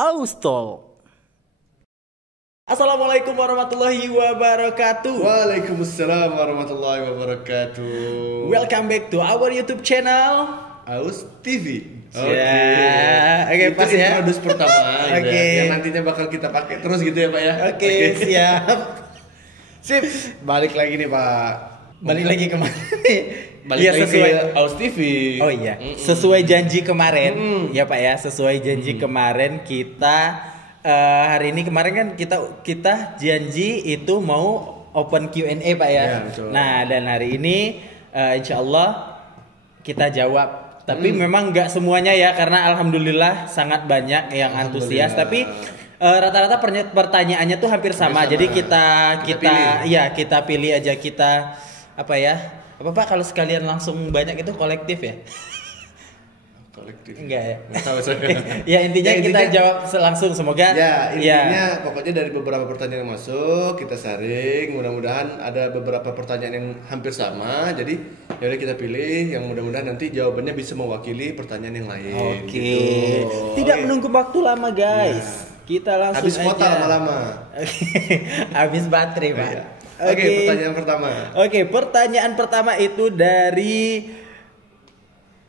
Austol. Assalamualaikum warahmatullahi wabarakatuh. Waalaikumsalam warahmatullahi wabarakatuh. Welcome back to our YouTube channel. Aus TV. Oke, Itu pas ya. introduce pertama gitu Oke. ya. Yang nantinya bakal kita pakai terus gitu ya Pak ya. Oke, siap. Sip. Balik lagi nih Pak. Balik lagi kemana? Balik Iya, lagi sesuai. ke Aus TV. Oh iya, sesuai janji kemarin, ya Pak ya, sesuai janji kemarin kita hari ini kemarin kan kita janji itu mau open Q&A Pak ya. Ya, betul. Nah dan hari ini insya Allah kita jawab. Tapi memang nggak semuanya ya karena alhamdulillah sangat banyak yang antusias. Tapi rata-rata pertanyaannya tuh hampir sama. Jadi kita pilih aja kita apa ya? Apa Pak kalau sekalian langsung banyak itu kolektif ya? Kolektif. Enggak ya? Nggak tahu saya. Ya intinya kita jawab langsung semoga. Ya intinya pokoknya dari beberapa pertanyaan yang masuk kita saring, mudah-mudahan ada beberapa pertanyaan yang hampir sama, jadi yaudah kita pilih yang mudah-mudahan nanti jawabannya bisa mewakili pertanyaan yang lain. Oke. Gitu. Tidak Oke. menunggu waktu lama guys. Kita langsung Habis kuota aja. lama-lama. Habis baterai Pak. Iya. Oke, pertanyaan pertama. Oke, pertanyaan pertama itu dari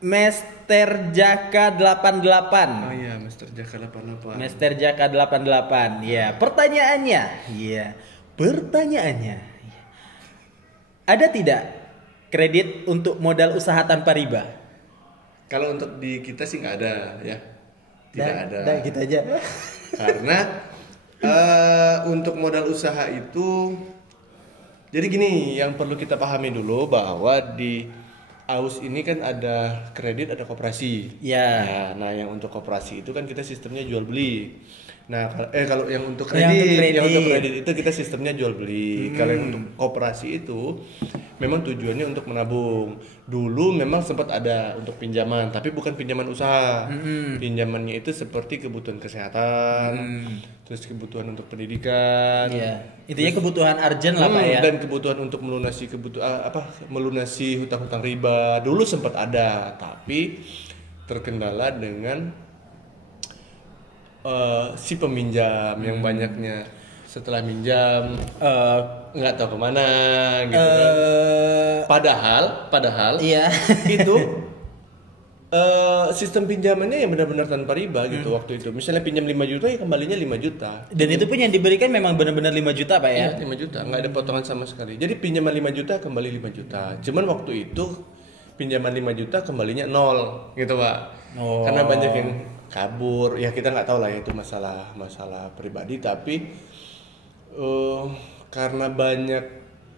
Mester Jaka 88. Oh iya, Mr. Jaka 88. Mester Jaka 88. Ya, pertanyaannya. Iya. Pertanyaannya. Ada tidak kredit untuk modal usaha tanpa riba? Kalau untuk di kita sih nggak ada ya. Tidak ada. Dah gitu aja. Karena untuk modal usaha itu jadi gini, yang perlu kita pahami dulu bahwa di AUS ini kan ada kredit, ada koperasi. Ya. Nah, yang untuk koperasi itu kan kita sistemnya jual beli. Nah, kalau yang untuk Yang kredit, untuk yang untuk kredit. kredit itu kita sistemnya jual beli. Kalau yang untuk koperasi itu memang tujuannya untuk menabung. Dulu memang sempat ada untuk pinjaman, tapi bukan pinjaman usaha. Pinjamannya itu seperti kebutuhan kesehatan, terus kebutuhan untuk pendidikan. Iya. Intinya kebutuhan urgent lah Pak ya. Dan kebutuhan untuk melunasi melunasi hutang-hutang riba. Dulu sempat ada, tapi terkendala dengan si peminjam yang banyaknya setelah minjam nggak tahu kemana gitu kan. Padahal Iya. itu sistem pinjamannya yang benar-benar tanpa riba gitu waktu itu. Misalnya pinjam 5 juta ya kembalinya 5 juta. Dan itu pun yang diberikan memang benar-benar 5 juta Pak ya. Iya, 5 juta, nggak ada potongan sama sekali. Jadi pinjaman 5 juta kembali 5 juta. Cuman waktu itu pinjaman 5 juta kembalinya 0 gitu Pak. Oh. Karena banyak yang kabur. Ya kita nggak tahu lah ya, itu masalah pribadi. Tapi karena banyak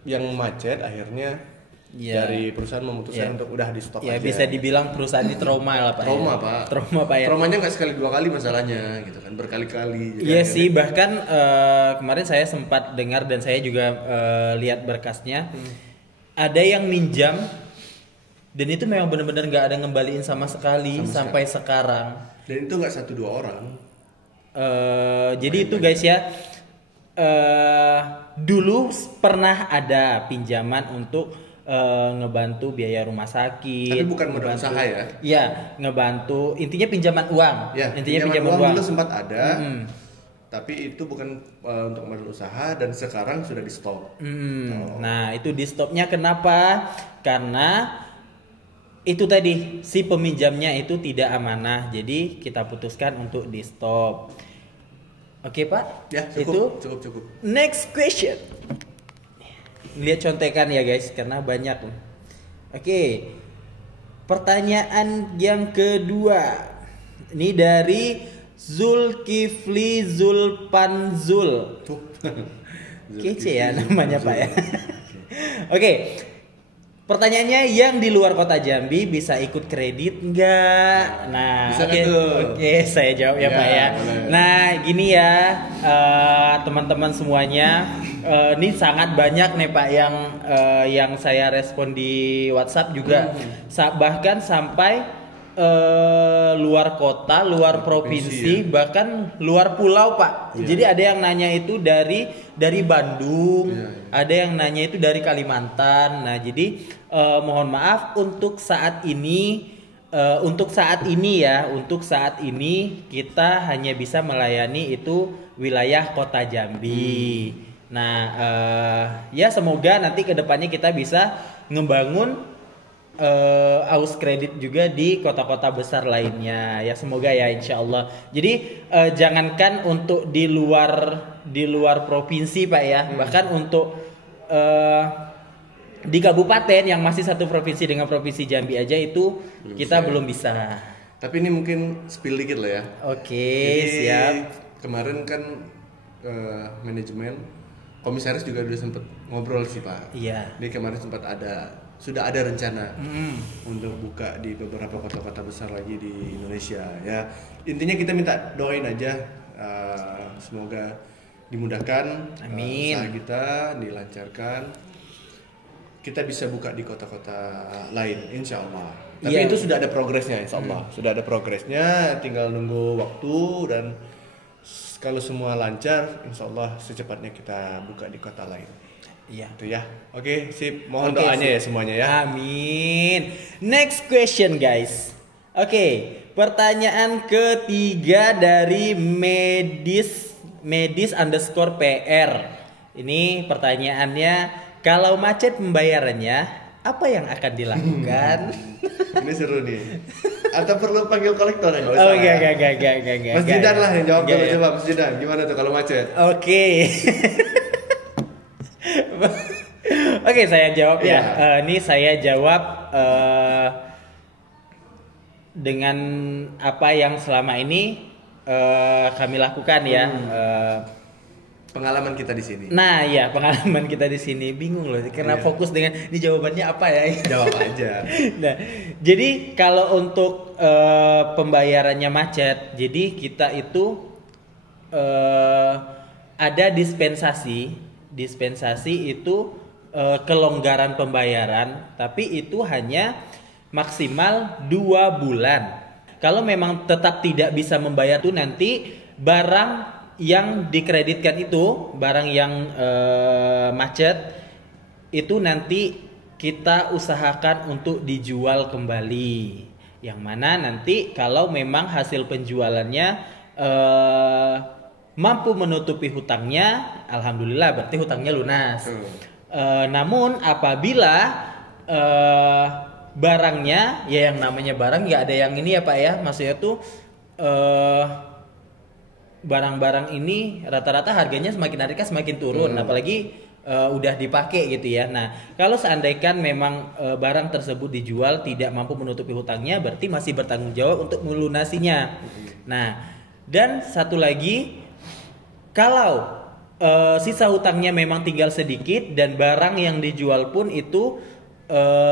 yang macet akhirnya Iya. dari perusahaan memutuskan untuk udah di stop Ya aja. bisa dibilang perusahaan ini trauma lah Pak. Trauma ya. Pak. Trauma Pak ya. Traumanya nggak sekali dua kali masalahnya gitu kan, berkali-kali. Jadi Iya akhirnya- sih, bahkan kemarin saya sempat dengar dan saya juga lihat berkasnya. Ada yang minjam dan itu memang benar-benar nggak ada ngembaliin sama sekali sampai sekarang. Dan itu nggak 1-2 orang. Jadi itu guys ya, dulu pernah ada pinjaman untuk ngebantu biaya rumah sakit. Tapi bukan modal usaha ya? Iya, ngebantu. Intinya pinjaman uang. Ya, Intinya pinjaman uang dulu sempat ada, tapi itu bukan untuk modal usaha dan sekarang sudah di stop. Nah itu di stopnya kenapa? Karena itu tadi si peminjamnya itu tidak amanah, jadi kita putuskan untuk di stop. Oke Pak? Ya, Itu cukup. next question. Lihat contekan ya guys, karena banyak. Oke, pertanyaan yang kedua. Ini dari Zulkifli Zulpanzul. Tuh. Kece ya namanya Pak ya. Oke. Pertanyaannya, yang di luar kota Jambi bisa ikut kredit nggak? Nah, Bisa oke, nggak tuh? oke, saya jawab ya Ya, Pak ya. boleh. Nah, gini ya, teman-teman semuanya, ini sangat banyak nih Pak yang saya respon di WhatsApp juga, bahkan sampai luar kota, luar provinsi, bahkan luar pulau Pak. Jadi ada yang nanya itu dari Bandung, ada yang nanya itu dari Kalimantan. Nah jadi mohon maaf untuk saat ini untuk saat ini kita hanya bisa melayani itu wilayah Kota Jambi. Nah, ya semoga nanti kedepannya kita bisa ngebangun aus kredit juga di kota-kota besar lainnya. Ya semoga ya insya Allah. Jadi jangankan untuk di luar provinsi Pak ya, bahkan untuk di kabupaten yang masih satu provinsi dengan provinsi Jambi aja itu kita belum bisa. Tapi ini mungkin spill dikit lah ya. Oke, Jadi, siap. Kemarin kan manajemen komisaris juga udah sempet ngobrol sih Pak. Iya. Dia kemarin sudah ada rencana untuk buka di beberapa kota-kota besar lagi di Indonesia. Ya intinya kita minta doain aja, semoga dimudahkan, Amin. usaha kita dilancarkan. Kita bisa buka di kota-kota lain, insya Allah. Tapi Iya. itu sudah ada progresnya, insya Allah. Sudah ada progresnya, tinggal nunggu waktu dan kalau semua lancar, insya Allah secepatnya kita buka di kota lain. Iya. Itu ya. Oke, sip. Mohon Oke, doanya sip. ya semuanya ya. Amin. Next question guys. Oke, pertanyaan ketiga dari medis_PR. Ini pertanyaannya, kalau macet pembayarannya, apa yang akan dilakukan? Ini seru nih. Atau perlu panggil kolektor ya? Oh enggak. Mas Jidan lah yang jawab Enggak, dulu, ya. coba Mas Jidan. Gimana tuh kalau macet? Oke. Oke, saya jawab ya. Iya. Ini saya jawab dengan apa yang selama ini kami lakukan ya. Pengalaman kita di sini. Nah, ya pengalaman kita di sini bingung loh karena Iya. fokus dengan ini jawabannya apa ya. Jawab aja. Nah, jadi kalau untuk pembayarannya macet, jadi kita itu ada dispensasi itu kelonggaran pembayaran, tapi itu hanya maksimal 2 bulan. Kalau memang tetap tidak bisa membayar itu nanti barang yang dikreditkan itu, barang yang macet itu nanti kita usahakan untuk dijual kembali. Yang mana nanti kalau memang hasil penjualannya mampu menutupi hutangnya, alhamdulillah berarti hutangnya lunas. Namun apabila barangnya, ya yang namanya barang nggak ada yang ini ya Pak ya, maksudnya tuh barang-barang ini rata-rata harganya semakin hari kan semakin turun, apalagi udah dipakai gitu ya. Nah, kalau seandainya memang barang tersebut dijual tidak mampu menutupi hutangnya, berarti masih bertanggung jawab untuk melunasinya. Nah, dan satu lagi, kalau sisa hutangnya memang tinggal sedikit dan barang yang dijual pun itu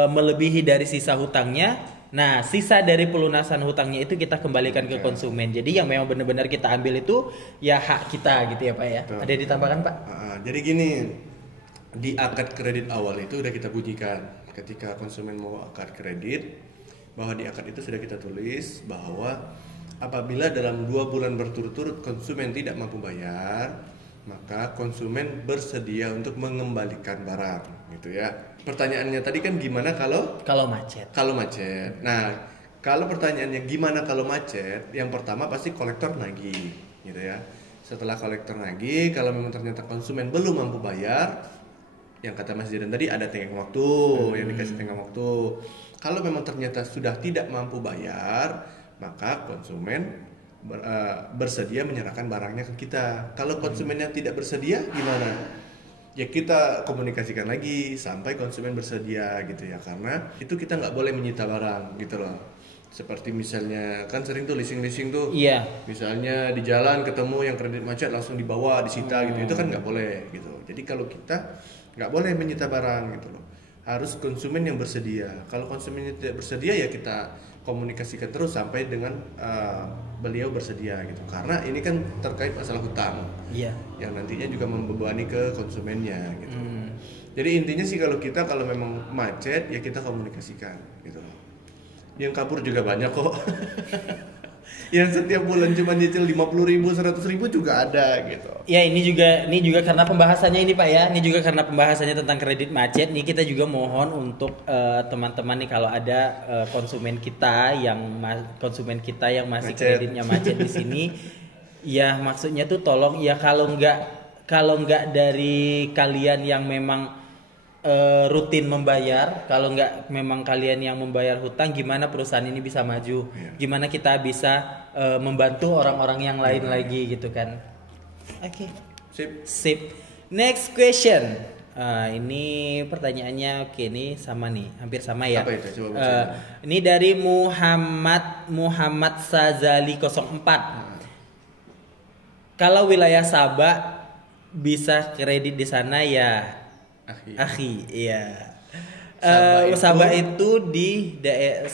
melebihi dari sisa hutangnya, nah sisa dari pelunasan hutangnya itu kita kembalikan ke konsumen. Jadi yang memang benar-benar kita ambil itu ya hak kita gitu ya Pak ya. Betul. Ada yang ditambahkan Pak? Jadi gini, di akad kredit awal itu udah kita bunyikan ketika konsumen mau akad kredit, bahwa di akad itu sudah kita tulis bahwa apabila dalam 2 bulan berturut-turut konsumen tidak mampu bayar, maka konsumen bersedia untuk mengembalikan barang gitu ya. Pertanyaannya tadi kan gimana kalau macet. Kalau macet. Nah, kalau pertanyaannya gimana kalau macet, yang pertama pasti kolektor nagih gitu ya. Setelah kolektor nagih, kalau memang ternyata konsumen belum mampu bayar, yang kata Mas Jidan tadi ada tenggang waktu, yang dikasih tenggang waktu. Kalau memang ternyata sudah tidak mampu bayar, maka konsumen bersedia menyerahkan barangnya ke kita. Kalau konsumennya tidak bersedia, gimana? Ya kita komunikasikan lagi sampai konsumen bersedia gitu ya, karena itu kita nggak boleh menyita barang gitu loh. Seperti misalnya kan sering tuh leasing tuh, Iya. misalnya di jalan ketemu yang kredit macet langsung dibawa disita gitu, itu kan nggak boleh gitu. Jadi kalau kita nggak boleh menyita barang gitu loh, harus konsumen yang bersedia. Kalau konsumennya tidak bersedia ya kita komunikasikan terus sampai dengan beliau bersedia gitu, karena ini kan terkait masalah hutang. Iya. Yang nantinya juga membebani ke konsumennya gitu. Jadi intinya sih kalau memang macet ya kita komunikasikan gitu loh. Yang kabur juga banyak kok. Yang setiap bulan cuma nyicil 50.000, 100.000 juga ada gitu. Ya ini juga karena pembahasannya ini Pak ya. Ini juga karena pembahasannya tentang kredit macet. Nih kita juga mohon untuk teman-teman nih kalau ada konsumen kita yang masih Macet. kreditnya macet di sini, ya maksudnya tuh tolong ya kalau nggak dari kalian yang memang rutin membayar, kalau nggak memang kalian yang membayar hutang, gimana perusahaan ini bisa maju? Gimana kita bisa membantu orang-orang yang lain lagi gitu kan? Oke. Sip. Next question. Ini pertanyaannya oke nih sama nih, hampir sama ya. Apa itu? Coba baca. Ini dari Muhammad Sazali 04. Kalau wilayah Sabah bisa kredit di sana ya, Akhi, iya. Sabah itu di daerah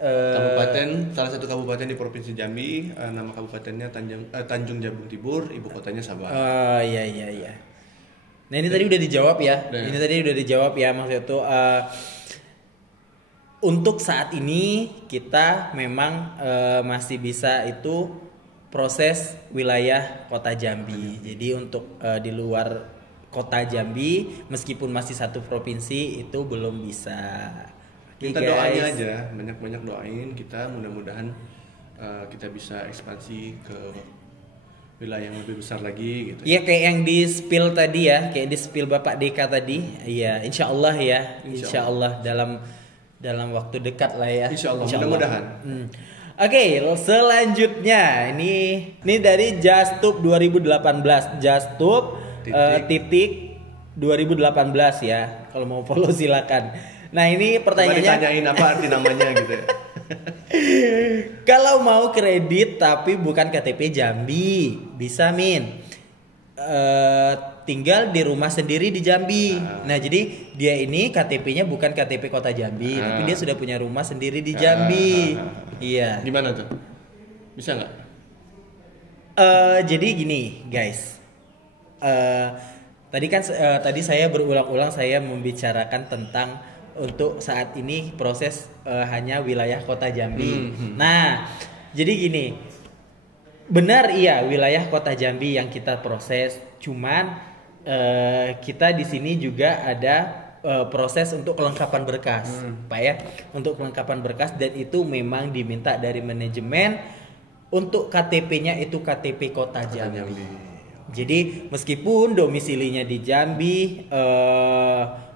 kabupaten, salah satu kabupaten di Provinsi Jambi, nama kabupatennya Tanjung Jabung Tibur, ibu kotanya Sabah. Iya. Nah ini tadi udah dijawab ya. Ini tadi udah dijawab ya, maksudnya tuh untuk saat ini kita memang masih bisa itu proses wilayah kota Jambi. Jadi untuk di luar kota Jambi meskipun masih satu provinsi itu belum bisa. Kita doanya aja, banyak-banyak doain kita, mudah-mudahan kita bisa ekspansi ke wilayah yang lebih besar lagi gitu. Iya kayak yang di spill tadi ya, kayak di spill Bapak Deka tadi. Iya, insya Allah ya, insya Allah dalam waktu dekat lah ya. Insya Allah, mudah-mudahan. Oke, selanjutnya ini dari Justub 2018, Justub titik 2018 ya. Kalau mau follow silakan. Nah ini pertanyaannya. Ditanyain apa arti namanya gitu ya. Kalau mau kredit tapi bukan KTP Jambi, bisa Min. Tinggal di rumah sendiri di Jambi. Nah jadi dia ini KTP-nya bukan KTP Kota Jambi, tapi dia sudah punya rumah sendiri di Jambi. Iya. Di mana tuh? Bisa nggak? Jadi gini guys. Tadi saya berulang-ulang saya membicarakan tentang untuk saat ini proses hanya wilayah Kota Jambi. Nah, jadi gini. Benar iya wilayah Kota Jambi yang kita proses, cuman kita di sini juga ada proses untuk kelengkapan berkas, Pak ya, untuk kelengkapan berkas dan itu memang diminta dari manajemen untuk KTP-nya itu KTP Kota Jambi. Jadi meskipun domisilinya di Jambi,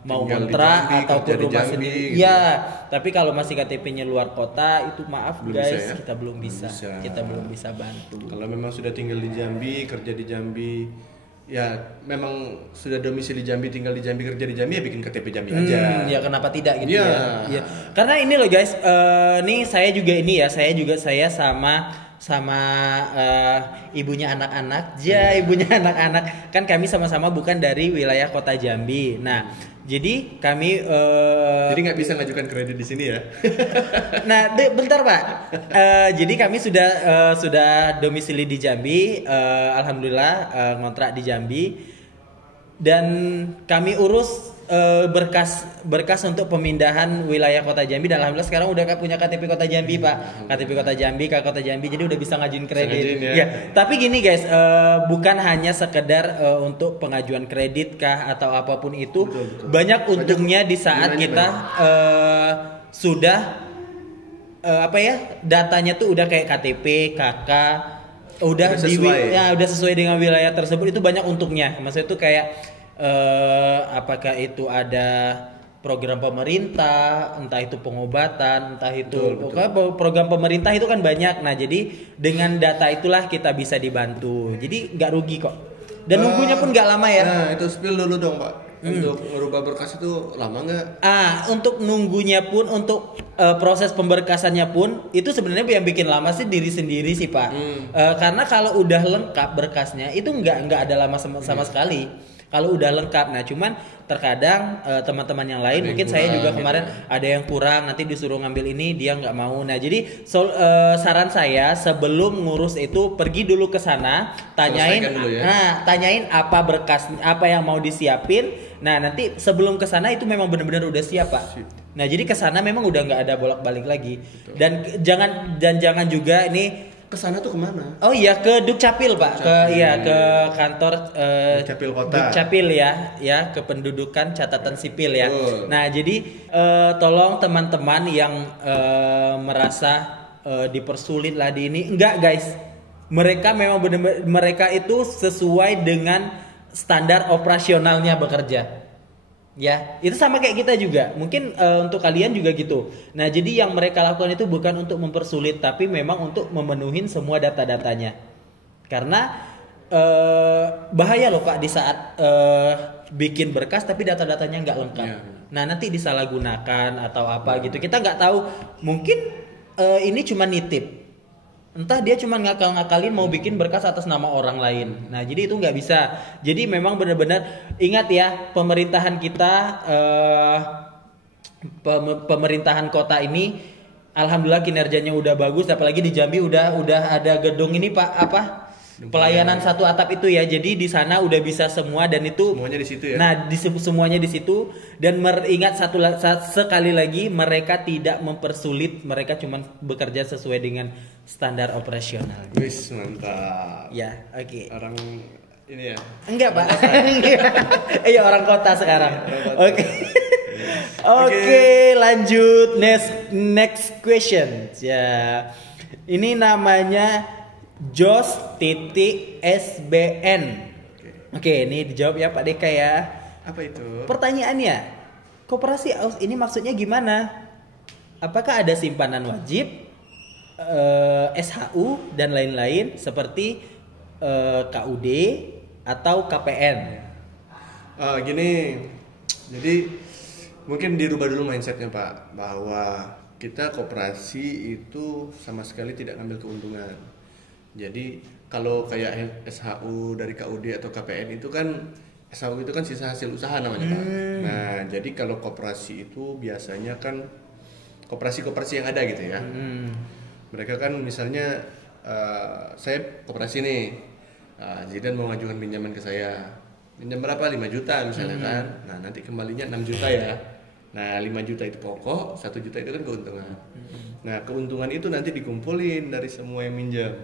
mau kontrak ataupun rumah sendiri, gitu. Ya. Tapi kalau masih KTP-nya luar kota itu maaf belum guys, bisa, ya? kita belum bisa, kita belum bisa bantu. Kalau memang sudah tinggal di Jambi, kerja di Jambi, ya memang sudah domisili Jambi, tinggal di Jambi, kerja di Jambi ya bikin KTP Jambi aja. Ya kenapa tidak gitu ya? Ya. Karena ini loh guys, nih saya sama ibunya anak-anak, ibunya anak-anak kan kami sama-sama bukan dari wilayah Kota Jambi. Nah, jadi kami jadi nggak bisa ngajukan kredit di sini ya. Nah, bentar Pak. Jadi kami sudah domisili di Jambi, alhamdulillah ngontrak di Jambi dan kami urus berkas untuk pemindahan wilayah Kota Jambi dan alhamdulillah sekarang udah punya KTP Kota Jambi Pak, KTP Kota Jambi, Kota Jambi, jadi udah bisa ngajuin kredit. Ya. Tapi gini guys, bukan hanya sekedar untuk pengajuan kredit kah atau apapun itu, betul. Banyak untungnya di saat kita sudah datanya tuh udah kayak KTP, KK, udah sesuai dengan wilayah tersebut, itu banyak untungnya. Maksudnya itu kayak apakah itu ada program pemerintah, entah itu pengobatan, entah itu betul. Program pemerintah itu kan banyak. Nah jadi dengan data itulah kita bisa dibantu. Jadi nggak rugi kok. Dan nunggunya pun nggak lama ya. Nah itu spill dulu dong Pak. Untuk merubah berkas itu lama nggak? Untuk nunggunya pun, untuk proses pemberkasannya pun itu sebenarnya yang bikin lama sih diri sendiri sih Pak. Karena kalau udah lengkap berkasnya itu nggak ada lama sama sekali. Kalau udah lengkap, nah cuman terkadang teman-teman yang lain mungkin saya juga kemarin ada yang kurang, nanti disuruh ngambil ini dia nggak mau. Nah jadi saran saya sebelum ngurus itu pergi dulu ke sana, tanyain apa berkas, apa yang mau disiapin. Nah nanti sebelum ke sana itu memang benar-benar udah siap Pak. Nah jadi ke sana memang udah nggak ada bolak-balik lagi. Betul. Dan jangan juga ini kesana tuh kemana? Oh iya, ke Dukcapil Pak, ke kantor Dukcapil Kota. Dukcapil ya kependudukan catatan sipil ya. Nah jadi tolong teman-teman yang merasa dipersulit lah di ini, enggak guys, mereka memang benar-benar mereka itu sesuai dengan standar operasionalnya bekerja. Ya, itu sama kayak kita juga. Mungkin untuk kalian juga gitu. Nah, jadi yang mereka lakukan itu bukan untuk mempersulit, tapi memang untuk memenuhi semua data-datanya. Karena bahaya loh Pak di saat bikin berkas tapi data-datanya nggak lengkap. Yeah. Nah, nanti disalahgunakan atau apa gitu. Kita nggak tahu. Mungkin ini cuma nitip. Entah dia cuma ngakal-ngakalin mau bikin berkas atas nama orang lain. Nah, jadi itu nggak bisa. Jadi memang benar-benar ingat ya, pemerintahan kita, pemerintahan kota ini, alhamdulillah kinerjanya udah bagus. Apalagi di Jambi udah ada gedung ini Pak, apa? Pelayanan satu atap itu ya. Jadi di sana udah bisa semua dan itu semuanya di situ ya. Nah, semuanya di situ dan ingat sekali lagi mereka tidak mempersulit, mereka cuma bekerja sesuai dengan standar operasional. Wis, mantap. Ya, oke. Orang ini ya. Enggak, Pak. Iya, orang kota sekarang. Oke. Oke, lanjut next question. Ya. Ini namanya Jos.SBN. Oke, ini dijawab ya Pak Deka ya. Apa itu? Pertanyaannya, koperasi AUS ini maksudnya gimana? Apakah ada simpanan wajib, SHU dan lain-lain seperti KUD atau KPN? Gini, jadi mungkin dirubah dulu mindsetnya Pak, bahwa kita koperasi itu sama sekali tidak ngambil keuntungan. Jadi kalau kayak SHU dari KUD atau KPN itu kan, SHU itu kan sisa hasil usaha namanya Pak. Nah, jadi kalau koperasi itu biasanya kan koperasi-koperasi yang ada gitu ya. Mereka kan misalnya saya koperasi nih, Zidan mau ngajukan pinjaman ke saya, pinjam berapa? 5 juta misalnya kan. Nah, nanti kembalinya 6 juta ya. Nah, 5 juta itu pokok, 1 juta itu kan keuntungan. Nah, keuntungan itu nanti dikumpulin dari semua yang minjam.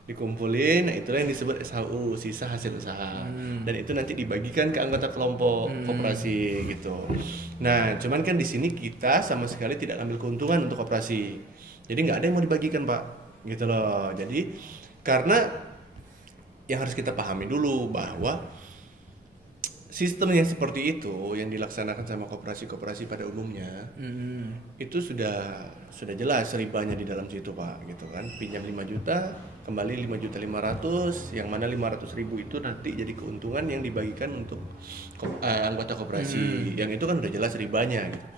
Dikumpulin, nah itulah yang disebut SHU, sisa hasil usaha. Dan itu nanti dibagikan ke anggota kelompok koperasi gitu. Nah, cuman kan di sini kita sama sekali tidak ambil keuntungan untuk koperasi. Jadi nggak ada yang mau dibagikan Pak, gitu loh. Jadi karena yang harus kita pahami dulu bahwa sistem yang seperti itu yang dilaksanakan sama koperasi-koperasi pada umumnya itu sudah jelas ribanya di dalam situ Pak, gitu kan. Pinjam 5 juta, kembali 5.500.000, yang mana 500.000 itu nanti jadi keuntungan yang dibagikan untuk anggota koperasi. Yang itu kan udah jelas ribanya gitu.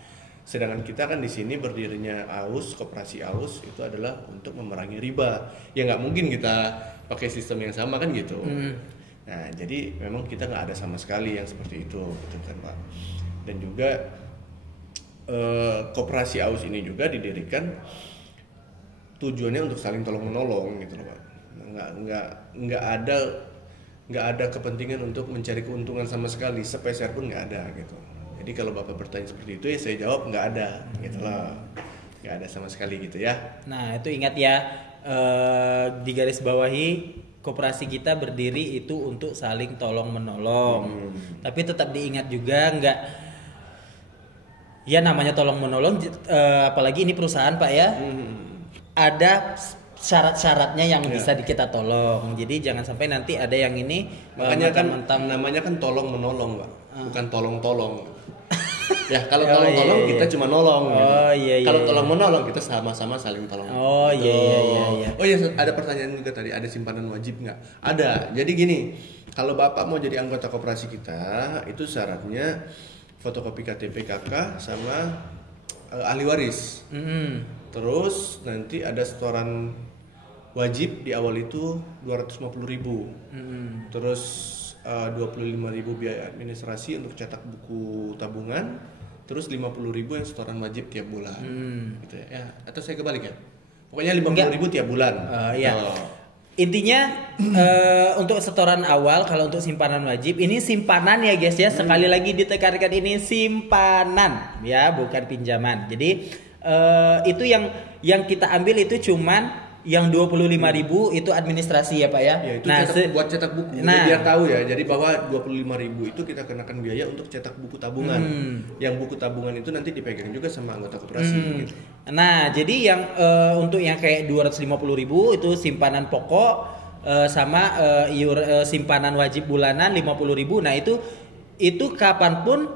Sedangkan kita kan di sini berdirinya AUS, koperasi AUS itu adalah untuk memerangi riba. Ya nggak mungkin kita pakai sistem yang sama kan gitu. Nah, jadi memang kita nggak ada sama sekali yang seperti itu, gitu kan Pak. Dan juga koperasi AUS ini juga didirikan tujuannya untuk saling tolong menolong, gitu loh Pak. Nggak ada kepentingan untuk mencari keuntungan sama sekali, sepeser pun nggak ada gitu. Jadi kalau Bapak bertanya seperti itu ya saya jawab nggak ada, gitu loh. Nggak ada sama sekali gitu ya. Nah, itu ingat ya, digaris bawahi. Koperasi kita berdiri itu untuk saling tolong menolong. Tapi tetap diingat juga nggak, ya namanya tolong menolong, apalagi ini perusahaan Pak ya, ada syarat-syaratnya yang bisa kita tolong. Jadi jangan sampai nanti ada yang ini, makanya kan namanya kan tolong menolong Pak, bukan tolong-tolong. Ya kalau tolong-tolong kita cuma nolong. Kalau tolong menolong kita sama-sama saling tolong. Iya. Oh iya, ada pertanyaan juga tadi, ada simpanan wajib nggak? Ada. Jadi gini, kalau Bapak mau jadi anggota koperasi kita, itu syaratnya fotokopi KTP KK sama ahli waris. Terus nanti ada setoran wajib di awal itu 250.000. Terus 25.000 biaya administrasi untuk cetak buku tabungan, terus 50.000 yang setoran wajib tiap bulan, gitu ya. Atau saya kebalik ya? Pokoknya 50.000 tiap bulan. Iya. Intinya untuk setoran awal, kalau untuk simpanan wajib, ini simpanan ya guys ya. Sekali lagi ditekankan, ini simpanan ya, bukan pinjaman. Jadi itu yang kita ambil itu cuman yang 25.000 itu administrasi ya Pak ya. Ya, itu buat cetak buku. Nah, biar tahu ya. Jadi bahwa 25.000 itu kita kenakan biaya untuk cetak buku tabungan. Yang buku tabungan itu nanti dipegang juga sama anggota koperasi. Gitu. Nah, jadi yang untuk yang kayak 250.000 itu simpanan pokok sama simpanan wajib bulanan 50.000. Nah, itu kapanpun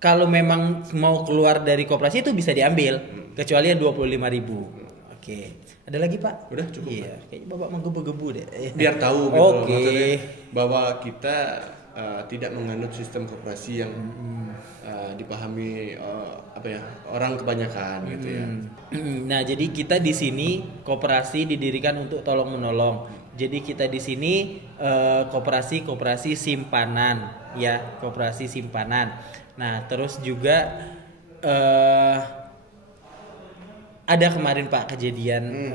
kalau memang mau keluar dari koperasi itu bisa diambil kecuali yang 25.000. Oke. Ada lagi Pak? Udah cukup. Iya, kayaknya Bapak menggebu-gebu deh. Biar tahu gitu loh, maksudnya bahwa kita tidak menganut sistem koperasi yang dipahami orang kebanyakan gitu ya. Nah, jadi kita di sini koperasi didirikan untuk tolong menolong. Jadi kita di sini koperasi simpanan ya, koperasi simpanan. Nah, terus juga ada kemarin Pak kejadian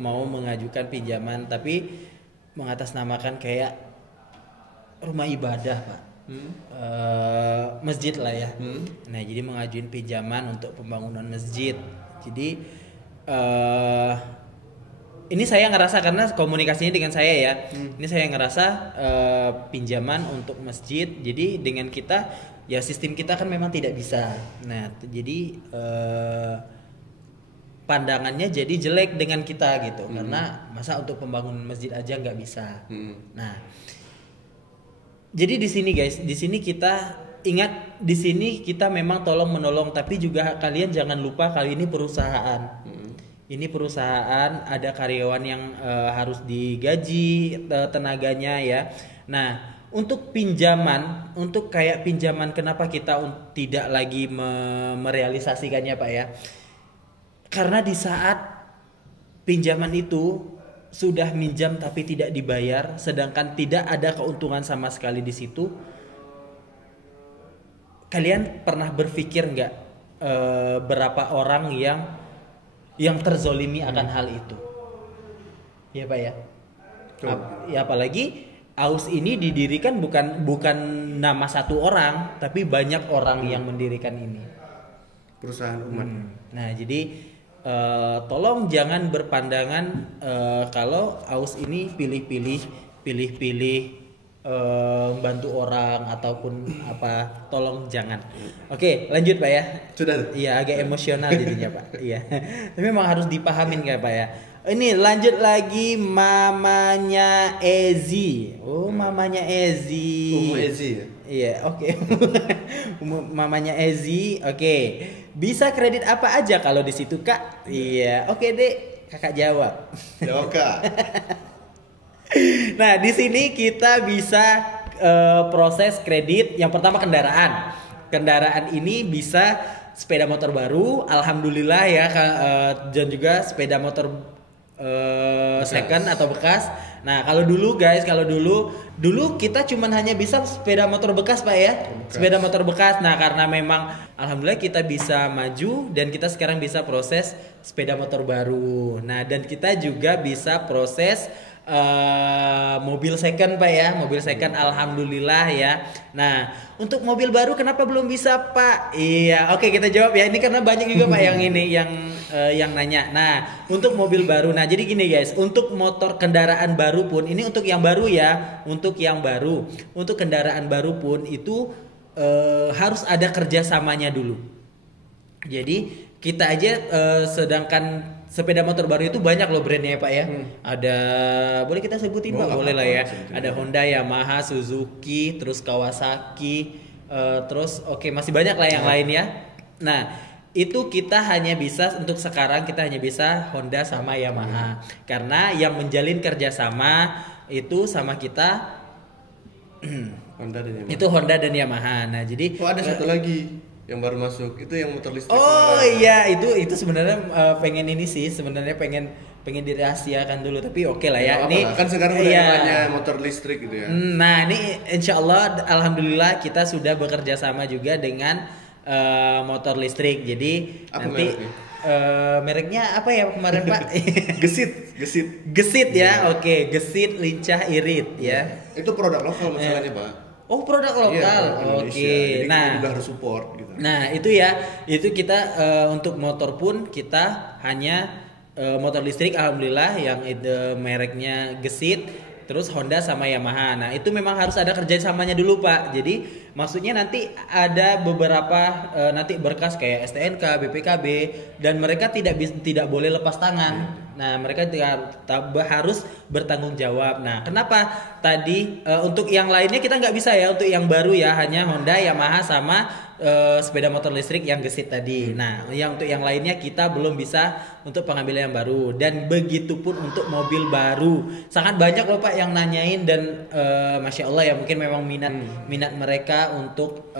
mau mengajukan pinjaman tapi mengatasnamakan kayak rumah ibadah Pak, masjid lah ya. Nah jadi mengajuin pinjaman untuk pembangunan masjid. Jadi ini saya ngerasa karena komunikasinya dengan saya ya. Ini saya ngerasa pinjaman untuk masjid. Jadi dengan kita ya sistem kita kan memang tidak bisa. Nah jadi pandangannya jadi jelek dengan kita gitu karena masa untuk pembangunan masjid aja nggak bisa. Nah, jadi di sini guys, di sini kita ingat di sini kita memang tolong menolong tapi juga kalian jangan lupa kali ini perusahaan. Ini perusahaan ada karyawan yang harus digaji tenaganya ya. Nah, untuk pinjaman, untuk kayak pinjaman kenapa kita tidak lagi merealisasikannya Pak ya? Karena di saat pinjaman itu sudah minjam tapi tidak dibayar, sedangkan tidak ada keuntungan sama sekali di situ. Kalian pernah berpikir nggak berapa orang yang terzolimi akan hal itu? Ya Pak ya. Ya apalagi AUS ini didirikan bukan nama satu orang, tapi banyak orang yang mendirikan ini. Perusahaan umat. Nah jadi tolong jangan berpandangan kalau AUS ini pilih-pilih bantu orang ataupun apa, tolong jangan. Oke, lanjut Pak ya. Sudah. Iya, agak emosional jadinya Pak. Iya. Tapi memang harus dipahamin kan Pak ya. Ini lanjut lagi mamanya Ezi. Oh, mamanya Ezi. Ezi ya? Iya, oke. Mamanya Ezi. Oke. Bisa kredit apa aja kalau di situ, Kak? Iya, oke Dek. Kakak jawab. Jawab Kak. Nah, di sini kita bisa proses kredit. Yang pertama kendaraan. Kendaraan ini bisa sepeda motor baru, alhamdulillah ya, dan juga sepeda motor second atau bekas. Nah, kalau dulu guys, dulu kita cuman hanya bisa sepeda motor bekas Pak ya. Sepeda motor bekas. Nah, karena memang alhamdulillah kita bisa maju dan kita sekarang bisa proses sepeda motor baru. Nah, dan kita juga bisa proses mobil second Pak ya, mobil second alhamdulillah ya. Nah, untuk mobil baru kenapa belum bisa Pak? Iya, oke kita jawab ya. Ini karena banyak juga Pak yang ini yang nanya. Nah, untuk mobil baru. Nah, jadi gini guys, untuk motor kendaraan baru pun ini untuk yang baru ya, untuk yang baru. Untuk kendaraan baru pun itu harus ada kerjasamanya dulu. Jadi kita aja sedangkan sepeda motor baru itu banyak loh brandnya ya Pak ya. Ada, boleh kita sebutin Pak? Boleh lah ya. Ada Honda, Yamaha, Suzuki, terus Kawasaki, terus oke masih banyak lah yang lain ya. Nah itu kita hanya bisa untuk sekarang kita hanya bisa Honda sama Yamaha. Karena yang menjalin kerjasama itu sama kita Honda dan Yamaha. Itu Honda dan Yamaha. Nah jadi ada satu lagi yang baru masuk itu yang motor listrik. Oh iya itu sebenarnya pengen ini sih sebenarnya pengen dirahasiakan dulu tapi oke lah ya. Ini kan sekarang udah namanya motor listrik gitu ya. Nah ini insya Allah alhamdulillah kita sudah bekerja sama juga dengan motor listrik. Jadi apa nanti mereknya apa ya kemarin Pak? Gesit ya. Oke, Gesit lincah irit ya. Itu produk lokal masalahnya Pak. Oh produk lokal, oke. Nah, kita juga harus support gitu. Nah itu ya, itu kita untuk motor pun kita hanya motor listrik alhamdulillah yang itu mereknya Gesit, terus Honda sama Yamaha. Nah, itu memang harus ada kerjasamanya dulu, Pak. Jadi maksudnya nanti ada beberapa nanti berkas kayak STNK, BPKB, dan mereka tidak boleh lepas tangan. Nah, mereka harus bertanggung jawab. Nah, kenapa tadi untuk yang lainnya kita nggak bisa ya, untuk yang baru ya hanya Honda, Yamaha sama sepeda motor listrik yang Gesit tadi. Nah, untuk yang lainnya kita belum bisa untuk pengambilan yang baru, dan begitupun untuk mobil baru. Sangat banyak loh Pak yang nanyain, dan masya Allah ya, mungkin memang minat mereka untuk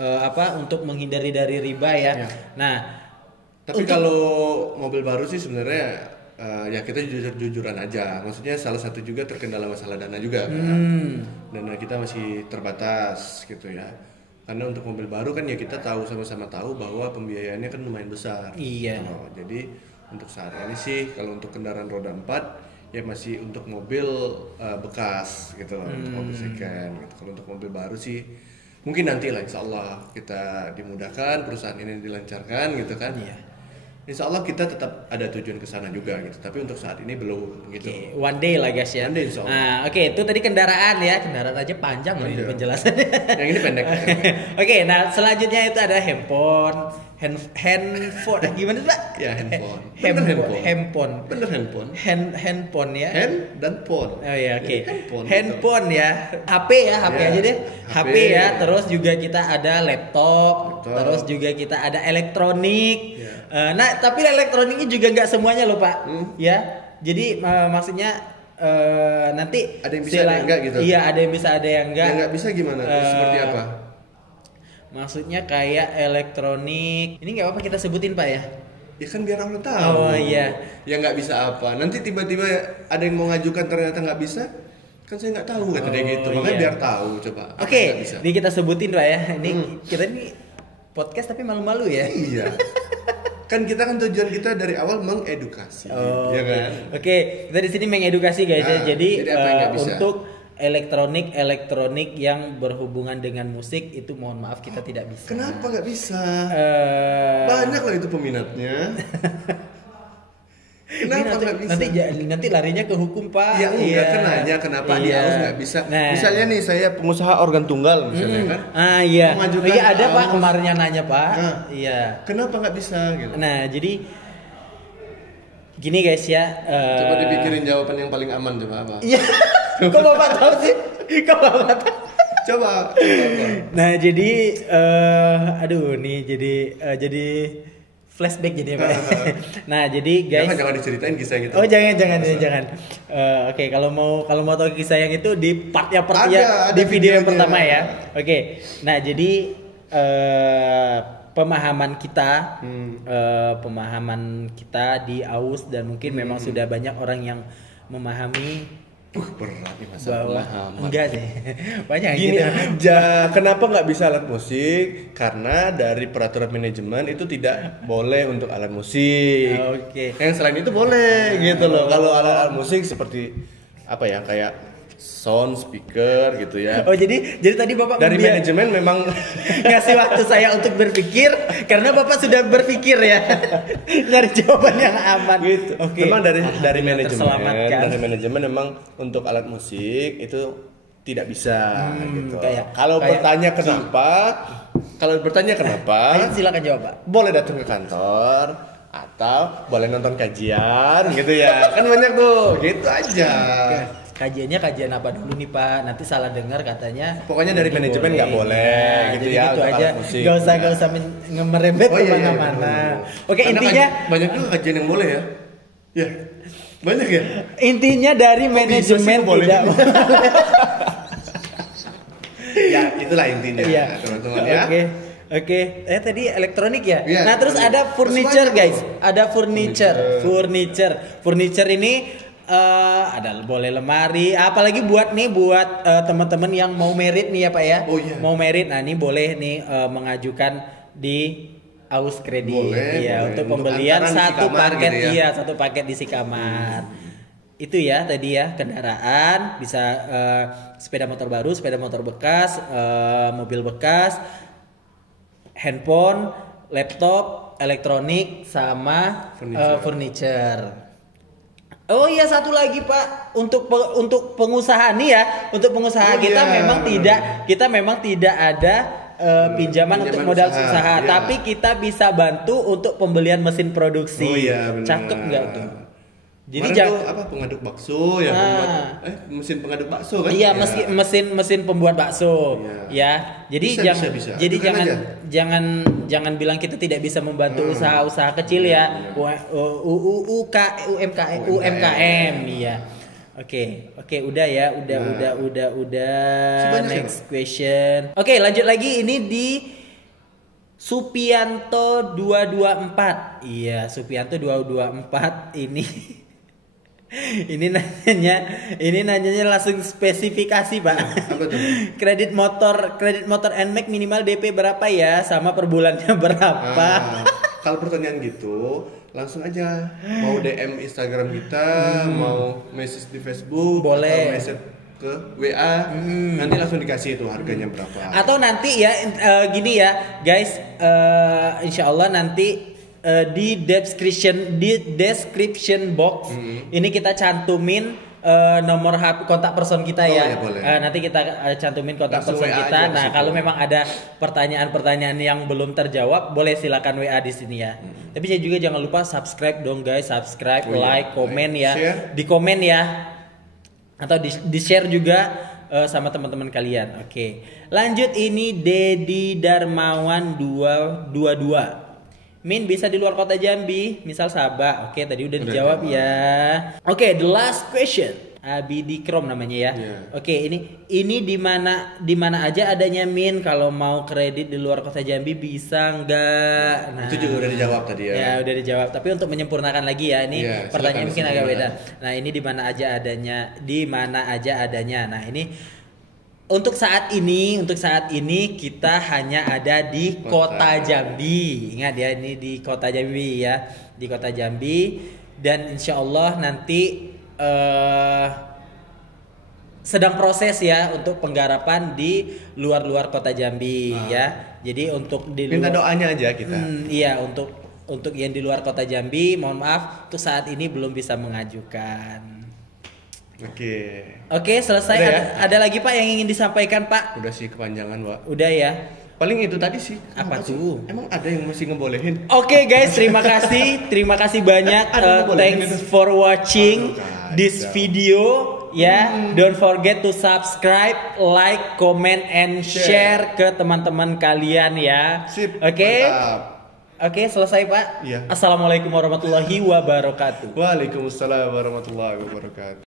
untuk menghindari dari riba ya. Nah, tapi kalau mobil baru sih sebenarnya ya kita jujuran aja. Maksudnya salah satu juga terkendala masalah dana juga kan. Dana kita masih terbatas gitu ya. Karena untuk mobil baru kan ya kita sama-sama tahu bahwa pembiayaannya kan lumayan besar. Iya. Gitu. Jadi untuk saat ini sih kalau untuk kendaraan roda 4 ya masih untuk mobil bekas gitu loh, untuk mobil second gitu. Kalau untuk mobil baru sih mungkin nanti lah insya Allah kita dimudahkan, perusahaan ini dilancarkan gitu kan. Iya. Insya Allah kita tetap ada tujuan ke sana juga gitu. Tapi untuk saat ini belum gitu. One day lah guys ya. One day, insya Allah. Nah, itu tadi kendaraan ya. Kendaraan aja panjang loh ini penjelasannya. Yang ini pendek. Nah selanjutnya itu ada handphone. Gimana Pak? Ya handphone. Handphone. Bener handphone. Handphone ya. Hand dan phone. Oh ya, oke. Handphone ya. HP ya, HP aja deh. HP ya. Terus juga kita ada laptop. Terus juga kita ada elektronik. Nah, tapi elektroniknya juga nggak semuanya loh Pak. Ya. Jadi maksudnya nanti ada yang bisa ada yang enggak gitu. Iya, ada yang bisa ada yang enggak. Yang enggak bisa gimana? Seperti apa? Maksudnya kayak elektronik. Ini nggak apa-apa kita sebutin Pak ya? Ya kan biar orang tahu. Oh iya. Yang nggak bisa apa? Nanti tiba-tiba ada yang mau ngajukan ternyata nggak bisa. Kan saya nggak tahu kata dia gitu. Makanya biar tahu coba. Oke. Ini kita sebutin Pak ya. Ini kita ini podcast tapi malu-malu ya. Iya. Kan kita kan tujuan kita dari awal mengedukasi, ya kan? Oke, kita di sini mengedukasi guys ya. Jadi apa yang nggak bisa? Untuk elektronik yang berhubungan dengan musik itu mohon maaf kita tidak bisa. Kenapa nggak bisa? Banyak lah itu peminatnya. Kenapa nggak bisa? Nanti larinya ke hukum Pak. Ya enggak kan nanya kenapa di AUS nggak bisa. Misalnya nih saya pengusaha organ tunggal misalnya kan. Iya. Iya ada Pak kemarin yang nanya Pak. Iya. Kenapa nggak bisa gitu? Nah jadi gini guys ya. Coba dipikirin jawaban yang paling aman coba apa? Iya. Kok Bapak tahu sih? Kok Bapak tahu? Coba. Nah jadi jadi flashback jadi apa? Nah jadi guys. Jangan diceritain kisah yang itu. Oh jangan. Oke, kalau mau tahu kisah yang itu di part ya di video yang pertama ya. Oke. Nah jadi pemahaman kita di AUS dan mungkin memang sudah banyak orang yang memahami. Berat nih masalah pemahaman. Enggak sih. Banyak gini gitu. aja. Kenapa nggak bisa alat musik? Karena dari peraturan manajemen itu tidak boleh untuk alat musik. Oke. Yang selain itu boleh gitu loh. Kalau alat musik seperti apa ya, kayak sound speaker gitu ya. Oh jadi tadi Bapak dari manajemen memang ngasih waktu saya untuk berpikir karena Bapak sudah berpikir ya. Nyari jawaban yang aman gitu. Oke. Memang dari manajemen memang untuk alat musik itu tidak bisa gitu. Kalau bertanya kenapa? Silakan jawab Pak. Boleh datang ke kantor atau boleh nonton kajian gitu ya. Kan banyak tuh. Gitu aja. Kajiannya kajian apa dulu nih Pak? Nanti salah dengar katanya. Pokoknya dari manajemen nggak boleh gitu ya. Gitu aja. Gak usah merembet kemana-mana. Oke, intinya banyak juga kajian yang boleh ya. Ya. Banyak ya. Intinya dari manajemen tidak. Ya, itulah intinya teman-teman ya. Oke. Tadi elektronik ya. Ya, nah, terus ada furniture guys. Ada furniture ini ada boleh lemari, apalagi buat teman-teman yang mau merit nih ya Pak ya. Mau merit, nah ini boleh nih mengajukan di AUS kredit untuk pembelian satu paket gitu ya. Satu paket isi kamar. Itu ya tadi ya, kendaraan bisa sepeda motor baru, sepeda motor bekas, mobil bekas, handphone, laptop, elektronik sama furniture. Oh iya, satu lagi Pak, untuk pengusaha nih ya, untuk pengusaha kita memang tidak ada pinjaman untuk modal usaha, iya. tapi kita bisa bantu untuk pembelian mesin produksi. Oh iya, benar. Cakep nggak tuh? Jadi tuh apa pengaduk bakso ya, mesin pengaduk bakso kan? Iya, ya. mesin pembuat bakso. Iya. Ya. Jadi bisa. Jadi jangan bilang kita tidak bisa membantu usaha-usaha kecil ya. UMKM. Iya. Oke, udah ya, udah. Next question. Oke, lanjut lagi, ini di Supianto 224. Iya, Supianto 224 ini. Ini nanyanya langsung spesifikasi Pak. Apa tuh? Kredit motor NMAX minimal DP berapa ya, sama per bulannya berapa? Kalau pertanyaan gitu langsung aja, mau DM Instagram kita, mau message di Facebook, boleh, atau message ke WA, nanti langsung dikasih itu harganya berapa. Atau nanti ya gini ya guys, insya Allah nanti di description box ini kita cantumin nomor HP, kontak person kita ya. Nanti kita cantumin kontak person kita. Nah, kalau memang ada pertanyaan-pertanyaan yang belum terjawab, boleh silakan WA di sini ya. Tapi saya juga jangan lupa subscribe dong guys, subscribe, like, komen ya. Share. Di komen ya. Atau di share juga sama teman-teman kalian. Oke. Lanjut, ini Dedi Darmawan 222. Min, bisa di luar kota Jambi, misal Sabah. Oke, tadi udah dijawab ya. Oke, the last question. Abidi Krom namanya ya. Oke, ini di mana aja adanya Min, kalau mau kredit di luar kota Jambi bisa nggak? Nah, itu juga udah dijawab tadi ya. Ya, udah dijawab. Tapi untuk menyempurnakan lagi ya, ini pertanyaan mungkin agak beda. Nah, ini di mana aja adanya. Nah, ini untuk saat ini kita hanya ada di Kota Jambi. Ingat ya, ini di Kota Jambi ya, di Kota Jambi. Dan insya Allah nanti sedang proses ya untuk penggarapan di luar Kota Jambi ya. Jadi untuk di minta doanya aja kita. Iya, untuk yang di luar Kota Jambi, mohon maaf untuk saat ini belum bisa mengajukan. Oke, selesai. Ada lagi Pak yang ingin disampaikan Pak? Udah sih, kepanjangan Pak. Udah ya. Paling itu tadi sih. Apa tuh? Emang ada yang masih ngebolehin? Oke guys, terima kasih banyak. Thanks for watching this video. Don't forget to subscribe, like, comment, and share ke teman-teman kalian ya. Oke, selesai Pak. Iya. Assalamualaikum warahmatullahi wabarakatuh. Waalaikumsalam warahmatullahi wabarakatuh.